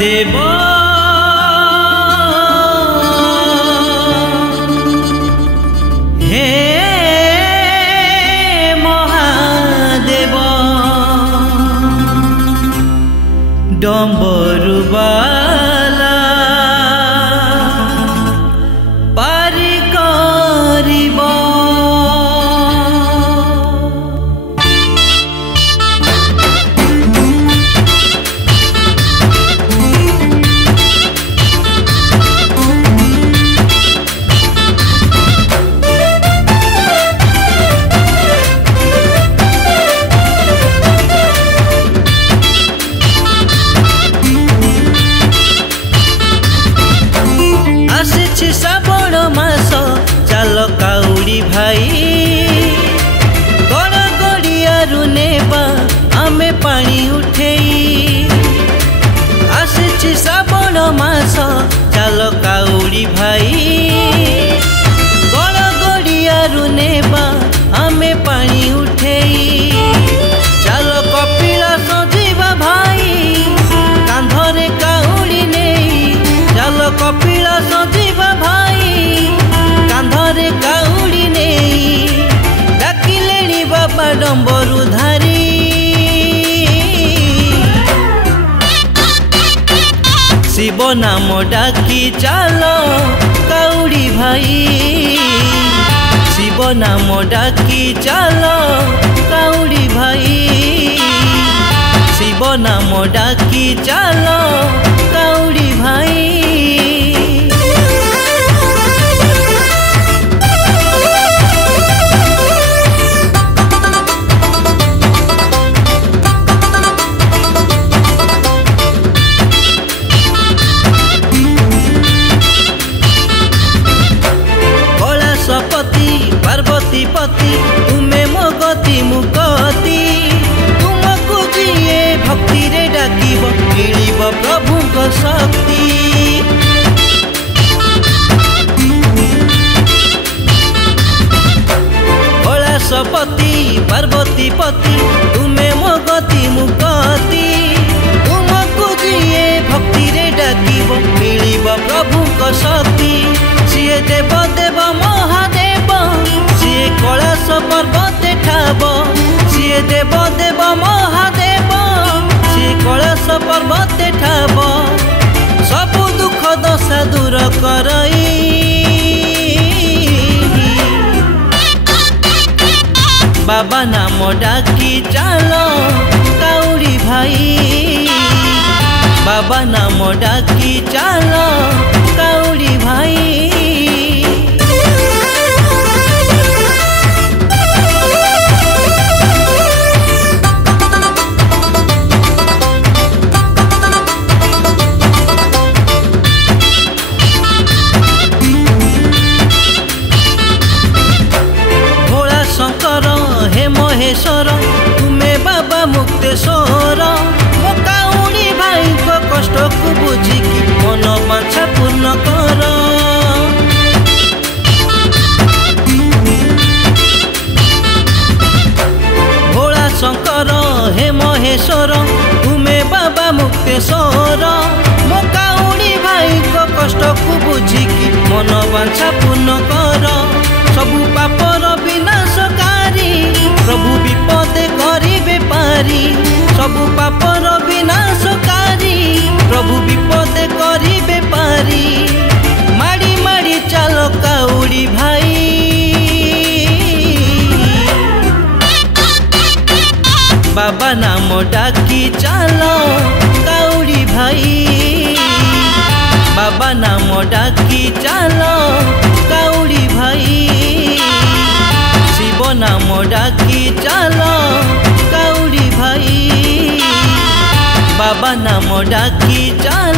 महादेव हे महादेव डम्बरुबाला पारी करिब श्रावण मास चाल काउड़ी भाई गड़ गड़ियारू नेबा आमे पानी उठेई आसिछि श्रावण मास चाल काउड़ी भाई गड़ गड़ियारू नेबा आमे पानी उठेई चाल कपिलास जीवा भाई कांधरे काउड़ी नेई चाल कपिलास जीवा भाई कांधरे काउड़ी नेई डाकिलेनी बाबा डम्बरुधारी शिव नाम डाकी चालो काउड़ी भाई शिव नाम डाकी चालो काउड़ी भाई शिव नाम डाकी चालो काउड़ी भाई पार्वती पति तुम्हें मो गति मुगति तुमको जिए भक्ति रे डाकिब मिलिब प्रभु को शक्ति कैलाशपति पार्वती पति तुम्हें मो गति मुगति तुमको जिए भक्ति रे डाकिब मिलिब प्रभु को शक्ति सिए देव देव महादेव सिए कैलाश पर्वत ठाब सिए देव देव महादेव सिए कैलाश पर्वत ठाब सबु दुख दशा दूर करई बाबा नाम डाकी चालो काउड़ी भाई बाबा नाम डाकी चालो काउड़ी भाई हे महेश्वर तुम्हें बाबा मुक्तेश्वर मो काउड़ी भाई को कष्ट को बुझिकी मन बाछा पूर्ण कर भोला शंकर हे महेश्वर तुम्हें बाबा मुक्तेश्वर मो काउड़ी भाई को कष्ट को बुझिकी मन बाछा पूर्ण कर सबु पापर विनाशकारी प्रभु विपदे करिबे पारी सबु पापर विनाशकारी प्रभु विपदे करिबे पारी माड़ी माड़ी चालो काउड़ी भाई बाबा नाम डाकी चालो काउड़ी भाई बाबा नाम डाकी चालो काउड़ी भाई शिव नाम डाकी चालो काउड़ी भाई बाबा नाम डाकी चालो